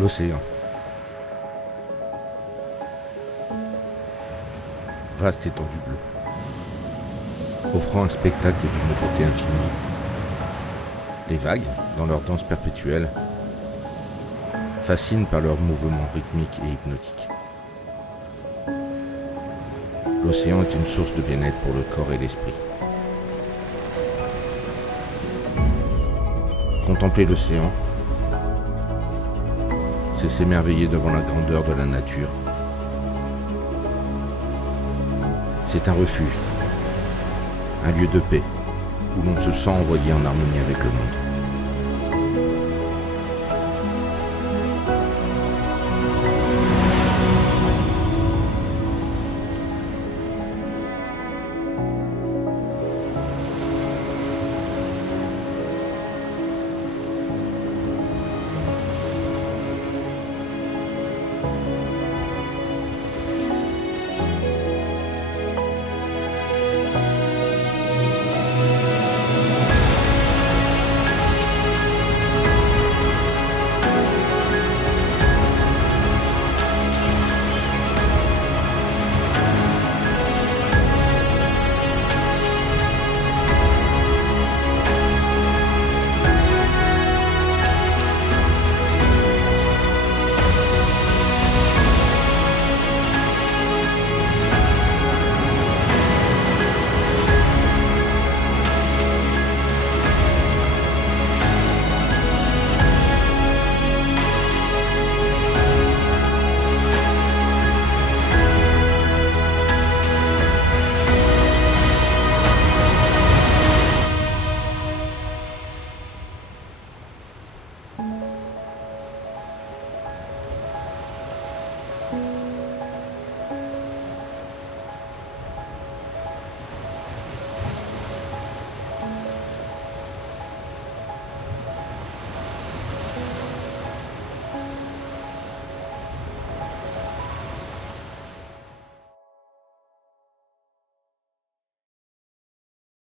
L'océan. Vaste étendue bleue, offrant un spectacle d'une beauté infinie. Les vagues, dans leur danse perpétuelle, fascinent par leurs mouvements rythmiques et hypnotiques. L'océan est une source de bien-être pour le corps et l'esprit. Contempler l'océan, c'est s'émerveiller devant la grandeur de la nature. C'est un refuge, un lieu de paix, où l'on se sent envoyé en harmonie avec le monde.